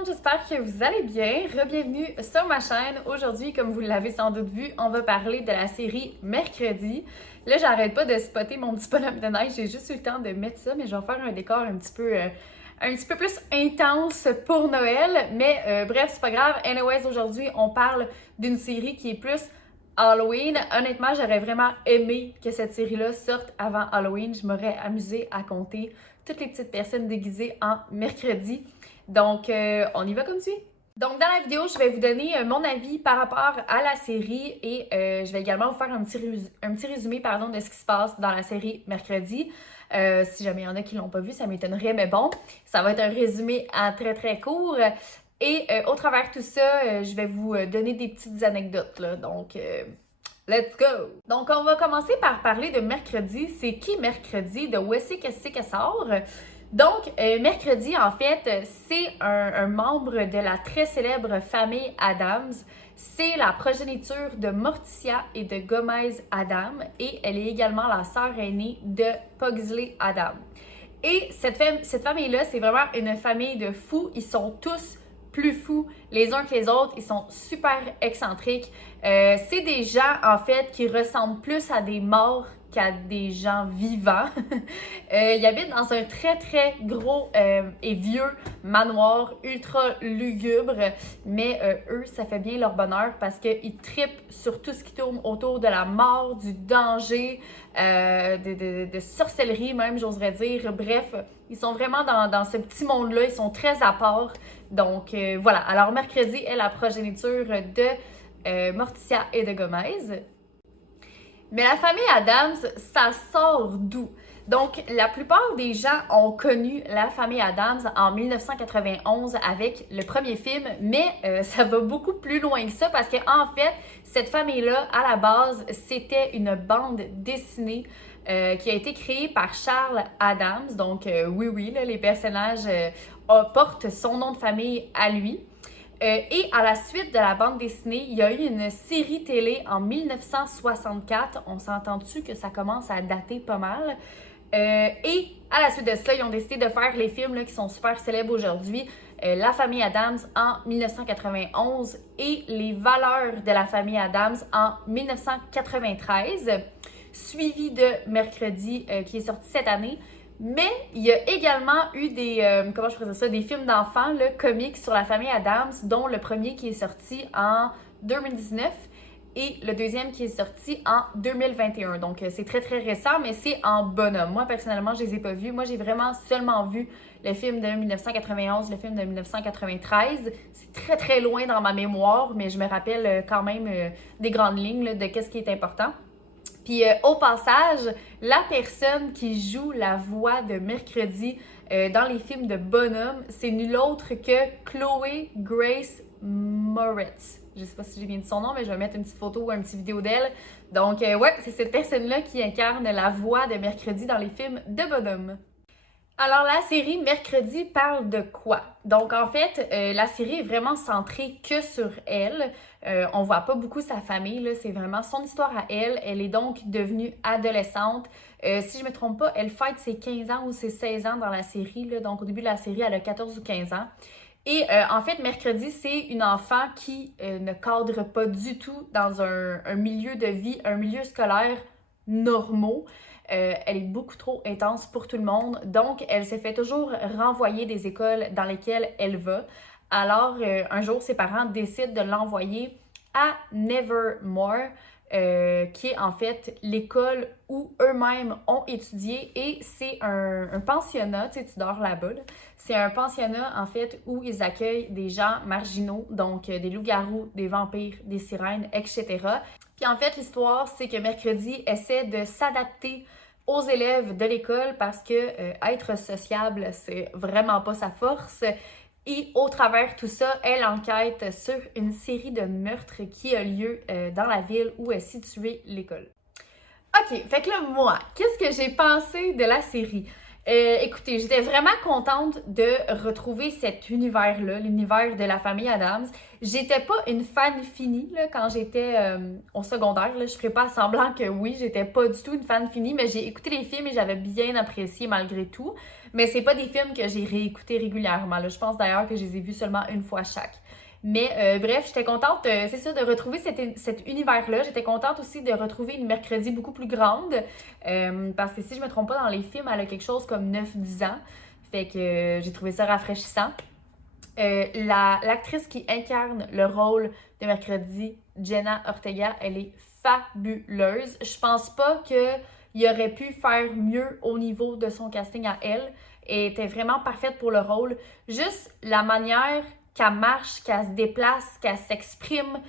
monde, j'espère que vous allez bien. Re-bienvenue sur ma chaîne. Aujourd'hui, comme vous l'avez sans doute vu, on va parler de la série Mercredi. Là, j'arrête pas de spotter mon petit bonhomme de neige, j'ai juste eu le temps de mettre ça, mais je vais faire un décor un petit peu plus intense pour Noël. Mais bref, c'est pas grave. Anyways, aujourd'hui, on parle d'une série qui est plus Halloween. Honnêtement, j'aurais vraiment aimé que cette série-là sorte avant Halloween. Je m'aurais amusée à compter toutes les petites personnes déguisées en mercredi. Donc, on y va comme suit. Donc, dans la vidéo, je vais vous donner mon avis par rapport à la série et je vais également vous faire un petit résumé de ce qui se passe dans la série Mercredi. Si jamais il y en a qui l'ont pas vu, ça m'étonnerait, mais bon, ça va être un résumé à très très court. Et au travers de tout ça, je vais vous donner des petites anecdotes, là. Donc, let's go! Donc, on va commencer par parler de Mercredi. C'est qui Mercredi? De où est-ce que ça sort? Donc, Mercredi, en fait, c'est un membre de la très célèbre famille Addams. C'est la progéniture de Morticia et de Gomez Adam et elle est également la sœur aînée de Pugsley Adam. Et cette famille-là, c'est vraiment une famille de fous. Ils sont tous plus fous les uns que les autres. Ils sont super excentriques. C'est des gens, en fait, qui ressemblent plus à des morts qu'à des gens vivants. Ils habitent dans un très, très gros et vieux manoir ultra lugubre, mais eux, ça fait bien leur bonheur parce qu'ils trippent sur tout ce qui tourne autour de la mort, du danger, de sorcellerie même, j'oserais dire. Bref, ils sont vraiment dans ce petit monde-là, ils sont très à part. Donc, voilà. Alors, Mercredi est la progéniture de Morticia et de Gomez. Mais la famille Addams, ça sort d'où? Donc, la plupart des gens ont connu la famille Addams en 1991 avec le premier film, mais ça va beaucoup plus loin que ça parce qu'en fait, cette famille-là, à la base, c'était une bande dessinée qui a été créée par Charles Addams. Donc, oui, là, les personnages portent son nom de famille à lui. Et à la suite de la bande dessinée, il y a eu une série télé en 1964. On s'entend-tu que ça commence à dater pas mal? Et à la suite de ça, ils ont décidé de faire les films là, qui sont super célèbres aujourd'hui. La famille Addams en 1991 et Les valeurs de la famille Addams en 1993, suivi de Mercredi qui est sorti cette année. Mais il y a également eu des films d'enfants, comiques sur la famille Addams, dont le premier qui est sorti en 2019 et le deuxième qui est sorti en 2021. Donc, c'est très, très récent, mais c'est en bonhomme. Moi, personnellement, je les ai pas vus. Moi, j'ai vraiment seulement vu le film de 1991, le film de 1993. C'est très, très loin dans ma mémoire, mais je me rappelle quand même des grandes lignes là, de qu'est-ce qui est important. Puis au passage, la personne qui joue la voix de Mercredi dans les films de bonhomme, c'est nul autre que Chloé Grace Moretz. Je sais pas si j'ai bien dit son nom, mais je vais mettre une petite photo ou une petite vidéo d'elle. Donc ouais, c'est cette personne-là qui incarne la voix de Mercredi dans les films de bonhomme. Alors, la série Mercredi parle de quoi? Donc, en fait, la série est vraiment centrée que sur elle. On voit pas beaucoup sa famille, là. C'est vraiment son histoire à elle. Elle est donc devenue adolescente. Si je me trompe pas, elle fête ses 15 ans ou ses 16 ans dans la série, là. Donc, au début de la série, elle a 14 ou 15 ans. Et en fait, Mercredi, c'est une enfant qui ne cadre pas du tout dans un milieu de vie, un milieu scolaire normaux. Elle est beaucoup trop intense pour tout le monde. Donc, elle se fait toujours renvoyer des écoles dans lesquelles elle va. Alors, un jour, ses parents décident de l'envoyer à Nevermore, qui est en fait l'école où eux-mêmes ont étudié. Et c'est un pensionnat, tu sais, tu dors là-bas. Là. C'est un pensionnat, en fait, où ils accueillent des gens marginaux, donc des loups-garous, des vampires, des sirènes, etc. Puis en fait, l'histoire, c'est que Mercredi essaie de s'adapter aux élèves de l'école parce que être sociable, c'est vraiment pas sa force. Et au travers de tout ça, elle enquête sur une série de meurtres qui a lieu dans la ville où est située l'école. OK, fait que là, moi, qu'est-ce que j'ai pensé de la série? Écoutez, j'étais vraiment contente de retrouver cet univers-là, l'univers de la famille Addams. J'étais pas une fan finie là, quand j'étais au secondaire. Là. Je ferais pas semblant que oui, j'étais pas du tout une fan finie, mais j'ai écouté les films et j'avais bien apprécié malgré tout. Mais c'est pas des films que j'ai réécoutés régulièrement. Là. Je pense d'ailleurs que je les ai vus seulement une fois chaque. Mais bref, j'étais contente, c'est ça, de retrouver cet univers-là. J'étais contente aussi de retrouver une mercredi beaucoup plus grande. Parce que si je me trompe pas, dans les films, elle a quelque chose comme 9-10 ans. Fait que j'ai trouvé ça rafraîchissant. L'actrice qui incarne le rôle de mercredi, Jenna Ortega, elle est fabuleuse. Je pense pas qu'il aurait pu faire mieux au niveau de son casting à elle. Elle était vraiment parfaite pour le rôle. Juste la manière qu'elle marche, qu'elle se déplace, qu'elle s'exprime.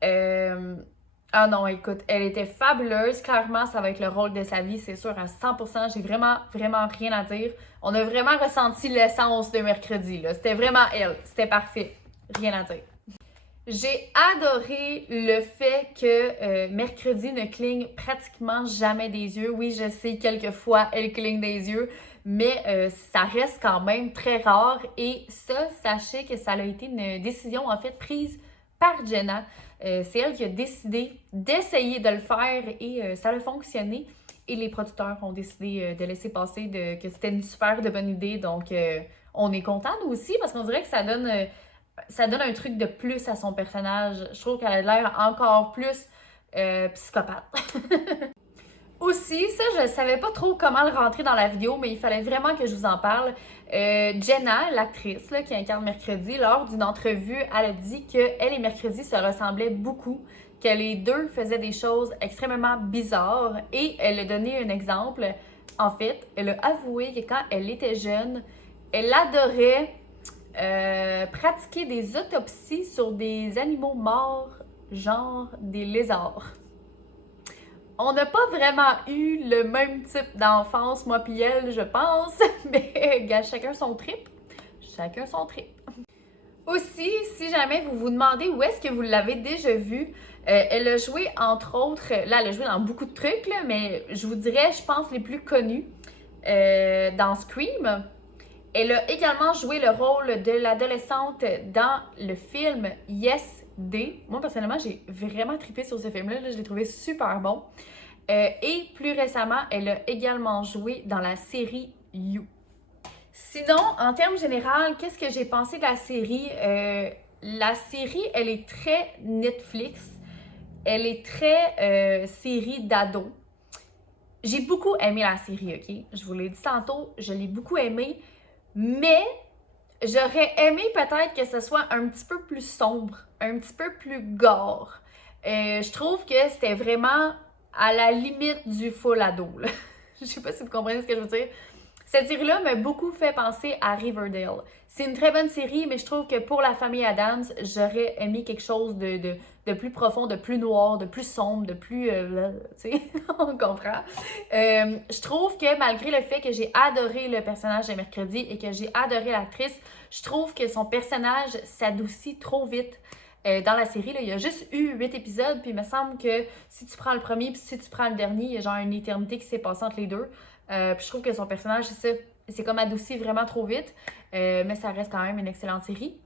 Ah non, écoute, elle était fabuleuse. Clairement, ça va être le rôle de sa vie, c'est sûr, à 100%. J'ai vraiment, vraiment rien à dire. On a vraiment ressenti l'essence de mercredi, là. C'était vraiment elle. C'était parfait. Rien à dire. J'ai adoré le fait que mercredi ne cligne pratiquement jamais des yeux. Oui, je sais, quelquefois, elle cligne des yeux, mais ça reste quand même très rare. Et ça, sachez que ça a été une décision, en fait, prise par Jenna. C'est elle qui a décidé d'essayer de le faire et ça a fonctionné. Et les producteurs ont décidé de laisser passer, que c'était une super de bonne idée. Donc, on est content nous aussi parce qu'on dirait que ça donne un truc de plus à son personnage. Je trouve qu'elle a l'air encore plus psychopathe. Aussi, ça, je ne savais pas trop comment le rentrer dans la vidéo, mais il fallait vraiment que je vous en parle. Jenna, l'actrice là, qui incarne Mercredi, lors d'une entrevue, elle a dit qu'elle et Mercredi se ressemblaient beaucoup, que les deux faisaient des choses extrêmement bizarres. Et elle a donné un exemple. En fait, elle a avoué que quand elle était jeune, elle adorait pratiquer des autopsies sur des animaux morts, genre des lézards. On n'a pas vraiment eu le même type d'enfance, moi pis elle, je pense, mais gars, chacun son trip. Chacun son trip. Aussi, si jamais vous vous demandez où est-ce que vous l'avez déjà vue, elle a joué entre autres, là elle a joué dans beaucoup de trucs, là, mais je vous dirais, je pense, les plus connus dans Scream. Elle a également joué le rôle de l'adolescente dans le film Yes D. Moi, personnellement, j'ai vraiment trippé sur ce film-là. Là, je l'ai trouvé super bon. Et plus récemment, elle a également joué dans la série You. Sinon, en termes généraux, qu'est-ce que j'ai pensé de la série? La série, elle est très Netflix. Elle est très série d'ado. J'ai beaucoup aimé la série, OK? Je vous l'ai dit tantôt, je l'ai beaucoup aimée. Mais j'aurais aimé peut-être que ce soit un petit peu plus sombre, un petit peu plus gore. Je trouve que c'était vraiment à la limite du full ado. Là. Je sais pas si vous comprenez ce que je veux dire. Cette série-là m'a beaucoup fait penser à Riverdale. C'est une très bonne série, mais je trouve que pour la famille Addams, j'aurais aimé quelque chose de plus profond, de plus noir, de plus sombre, de plus... tu sais, on comprend. Je trouve que malgré le fait que j'ai adoré le personnage de Mercredi et que j'ai adoré l'actrice, je trouve que son personnage s'adoucit trop vite. Dans la série, là, il y a juste eu 8 épisodes, puis il me semble que si tu prends le premier puis si tu prends le dernier, il y a genre une éternité qui s'est passée entre les deux. Puis je trouve que son personnage, c'est comme adouci vraiment trop vite, mais ça reste quand même une excellente série.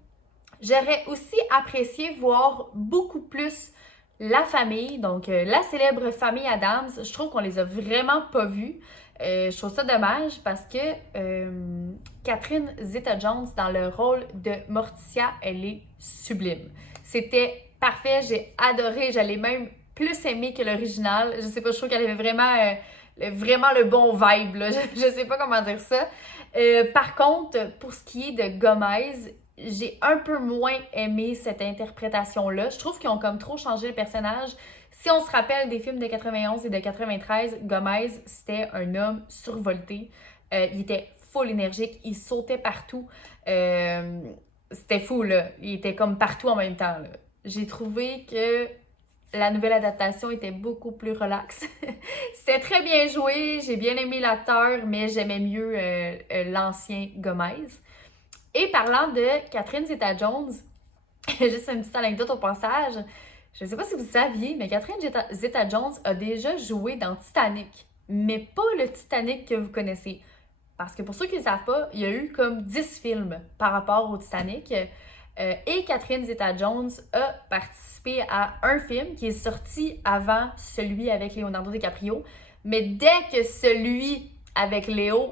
J'aurais aussi apprécié voir beaucoup plus la famille, donc la célèbre famille Addams. Je trouve qu'on les a vraiment pas vus. Je trouve ça dommage parce que Catherine Zeta-Jones, dans le rôle de Morticia, elle est sublime. C'était parfait, j'ai adoré, j'allais même plus aimé que l'original. Je sais pas, je trouve qu'elle avait vraiment le bon vibe, là. Je sais pas comment dire ça. Par contre, pour ce qui est de Gomez, j'ai un peu moins aimé cette interprétation-là. Je trouve qu'ils ont comme trop changé le personnage. Si on se rappelle des films de 91 et de 93, Gomez, c'était un homme survolté. Il était full énergique, il sautait partout. C'était fou, là. Il était comme partout en même temps, là. J'ai trouvé que la nouvelle adaptation était beaucoup plus relaxe. C'était très bien joué, j'ai bien aimé l'acteur, mais j'aimais mieux l'ancien Gomez. Et parlant de Catherine Zeta-Jones, juste une petite anecdote au passage, je ne sais pas si vous saviez, mais Catherine Zeta-Jones a déjà joué dans Titanic, mais pas le Titanic que vous connaissez. Parce que pour ceux qui ne savent pas, il y a eu comme 10 films par rapport au Titanic. Et Catherine Zeta-Jones a participé à un film qui est sorti avant celui avec Leonardo DiCaprio. Mais dès que celui avec Léo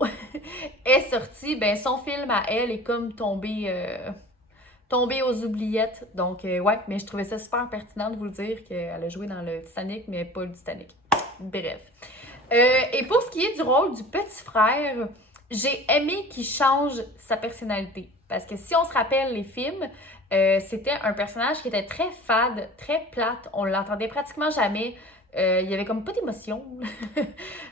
est sorti, ben son film à elle est comme tombé aux oubliettes. Donc, ouais, mais je trouvais ça super pertinent de vous le dire qu'elle a joué dans le Titanic, mais pas le Titanic. Bref. Et pour ce qui est du rôle du petit frère, j'ai aimé qu'il change sa personnalité. Parce que si on se rappelle les films, c'était un personnage qui était très fade, très plate. On l'entendait pratiquement jamais. Il y avait comme pas d'émotion.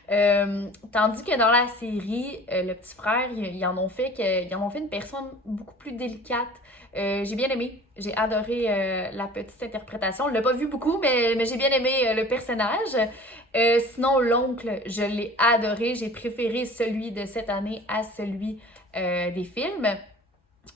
Tandis que dans la série, le petit frère, ils en ont fait une personne beaucoup plus délicate. J'ai bien aimé. J'ai adoré la petite interprétation. On l'a pas vu beaucoup, mais j'ai bien aimé le personnage. Sinon, l'oncle, je l'ai adoré. J'ai préféré celui de cette année à celui des films.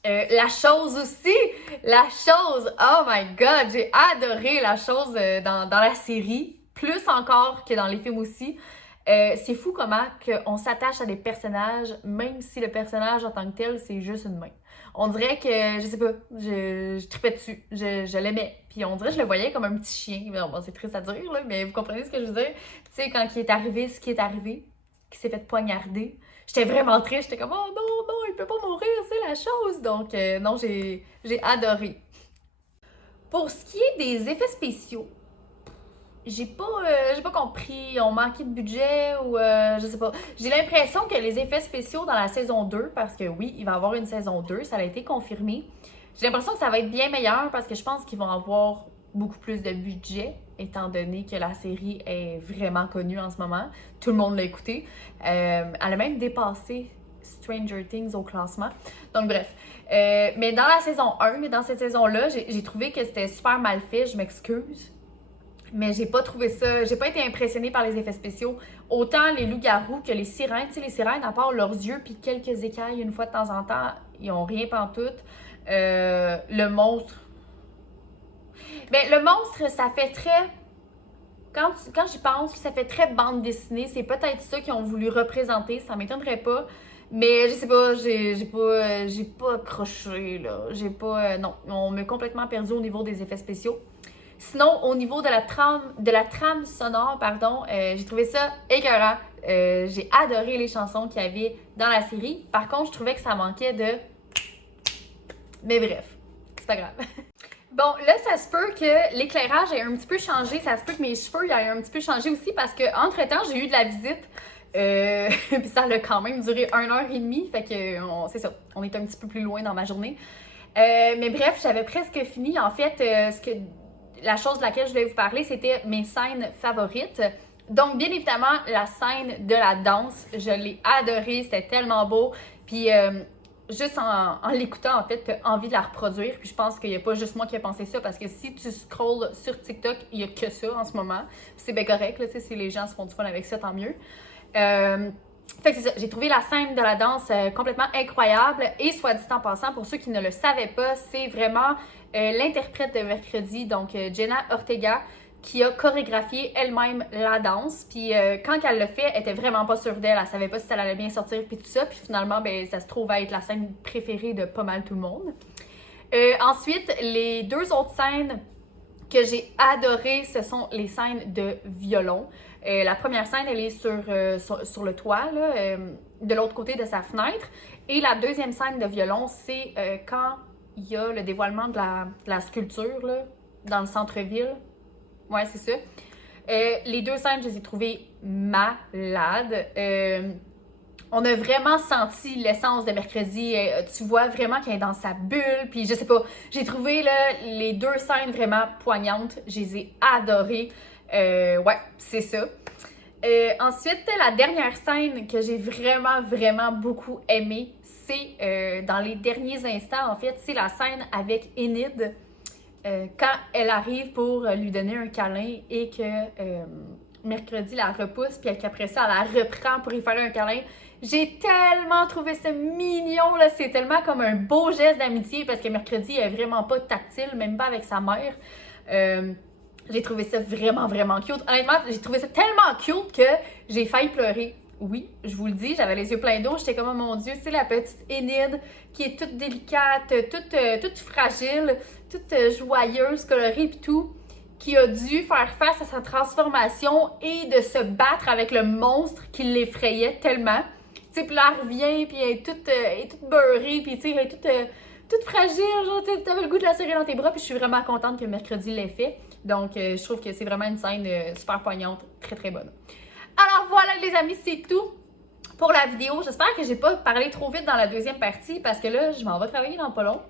La chose aussi, oh my god, j'ai adoré la chose dans la série, plus encore que dans les films aussi. C'est fou comment on s'attache à des personnages, même si le personnage en tant que tel, c'est juste une main. On dirait que, je sais pas, je tripais dessus, je l'aimais. Puis on dirait que je le voyais comme un petit chien. Bon, c'est triste à dire, là, mais vous comprenez ce que je veux dire? Tu sais, quand il est arrivé ce qui est arrivé, qu'il s'est fait poignarder, j'étais vraiment triste, j'étais comme « Oh non, non, il peut pas mourir, c'est la chose! » Donc non, j'ai adoré. Pour ce qui est des effets spéciaux, j'ai pas compris, on manquait de budget ou je sais pas. J'ai l'impression que les effets spéciaux dans la saison 2, parce que oui, il va y avoir une saison 2, ça a été confirmé. J'ai l'impression que ça va être bien meilleur parce que je pense qu'ils vont avoir beaucoup plus de budget, étant donné que la série est vraiment connue en ce moment. Tout le monde l'a écoutée. Elle a même dépassé Stranger Things au classement. Donc bref. Mais dans la saison 1, dans cette saison-là, j'ai trouvé que c'était super mal fait, je m'excuse. Mais j'ai pas trouvé ça, j'ai pas été impressionnée par les effets spéciaux. Autant les loups-garous que les sirènes. Tu sais, les sirènes, à part leurs yeux puis quelques écailles une fois de temps en temps, ils ont rien pantoute. Le monstre. Ben, le monstre, ça fait très. Quand j'y pense, ça fait très bande dessinée. C'est peut-être ça qu'ils ont voulu représenter. Ça m'étonnerait pas. Mais je sais pas, j'ai pas accroché, là. Non, on m'a complètement perdu au niveau des effets spéciaux. Sinon, au niveau de la trame sonore, pardon, j'ai trouvé ça écœurant. J'ai adoré les chansons qu'il y avait dans la série. Par contre, je trouvais que ça manquait de... Mais bref, c'est pas grave. Bon, là, ça se peut que l'éclairage ait un petit peu changé. Ça se peut que mes cheveux aient un petit peu changé aussi parce que entre-temps, j'ai eu de la visite. Puis ça a quand même duré 1h30. Fait que c'est ça, on est un petit peu plus loin dans ma journée. Mais bref, j'avais presque fini. En fait, la chose de laquelle je voulais vous parler, c'était mes scènes favorites. Donc, bien évidemment, la scène de la danse, je l'ai adorée, c'était tellement beau. Puis, juste en l'écoutant, en fait, t'as envie de la reproduire. Puis, je pense qu'il n'y a pas juste moi qui ai pensé ça, parce que si tu scrolles sur TikTok, il n'y a que ça en ce moment. Puis c'est bien correct, là, si les gens se font du fun avec ça, tant mieux. Fait que c'est ça, j'ai trouvé la scène de la danse complètement incroyable. Et soit dit en passant, pour ceux qui ne le savaient pas, c'est vraiment l'interprète de Mercredi, donc Jenna Ortega, qui a chorégraphié elle-même la danse. Puis quand elle l'a fait, elle était vraiment pas sûre d'elle. Elle savait pas si ça allait bien sortir, puis tout ça. Puis finalement, ben, ça se trouve à être la scène préférée de pas mal tout le monde. Ensuite, les deux autres scènes que j'ai adorées, ce sont les scènes de violon. La première scène, elle est sur le toit, là, de l'autre côté de sa fenêtre. Et la deuxième scène de violon, c'est quand il y a le dévoilement de la sculpture là, dans le centre-ville. Ouais, c'est ça. Les deux scènes, je les ai trouvées malades. On a vraiment senti l'essence de Mercredi. Tu vois vraiment qu'elle est dans sa bulle. Puis je sais pas, j'ai trouvé là, les deux scènes vraiment poignantes. Je les ai adorées. Ouais, c'est ça. Ensuite, la dernière scène que j'ai vraiment beaucoup aimée, c'est dans les derniers instants, en fait, c'est la scène avec Enid. Quand elle arrive pour lui donner un câlin et que Mercredi la repousse, puis qu'après ça, elle la reprend pour lui faire un câlin. J'ai tellement trouvé ça mignon, là. C'est tellement comme un beau geste d'amitié parce que Mercredi est vraiment pas tactile, même pas avec sa mère. J'ai trouvé ça vraiment cute. Honnêtement, j'ai trouvé ça tellement cute que j'ai failli pleurer oui, je vous le dis, j'avais les yeux pleins d'eau, j'étais comme, oh mon Dieu, c'est la petite Enid qui est toute délicate, toute fragile, toute joyeuse, colorée pis tout, qui a dû faire face à sa transformation et de se battre avec le monstre qui l'effrayait tellement. Tu sais, puis là, elle revient, puis elle est toute beurrée, puis tu sais, elle est toute fragile, genre, t'avais le goût de la serrer dans tes bras, puis je suis vraiment contente que mercredi l'ait fait. Donc, je trouve que c'est vraiment une scène super poignante, très très bonne. Alors voilà les amis, c'est tout pour la vidéo. J'espère que j'ai pas parlé trop vite dans la deuxième partie, parce que là, je m'en vais travailler dans pas long.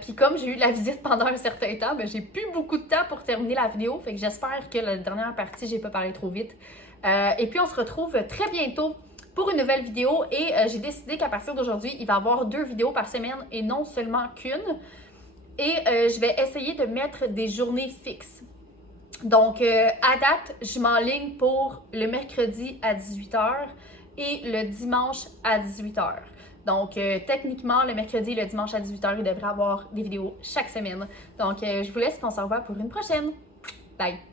Puis comme j'ai eu la visite pendant un certain temps, ben, j'ai plus beaucoup de temps pour terminer la vidéo, fait que j'espère que la dernière partie, j'ai pas parlé trop vite. Et puis on se retrouve très bientôt pour une nouvelle vidéo et j'ai décidé qu'à partir d'aujourd'hui, il va y avoir 2 vidéos par semaine et non seulement qu'une. Et je vais essayer de mettre des journées fixes. Donc, à date, je m'enligne pour le mercredi à 18h et le dimanche à 18h. Donc, techniquement, le mercredi et le dimanche à 18h, il devrait y avoir des vidéos chaque semaine. Donc, je vous laisse, on se revoit pour une prochaine. Bye!